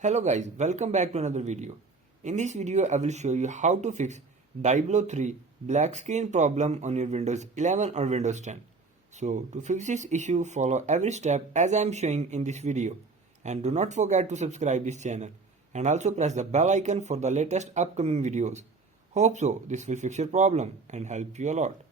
Hello guys, welcome back to another video. In this video I will show you how to fix Diablo 3 black screen problem on your Windows 11 or Windows 10. So to fix this issue, follow every step as I am showing in this video, and do not forget to subscribe this channel and also press the bell icon for the latest upcoming videos. Hope so this will fix your problem and help you a lot.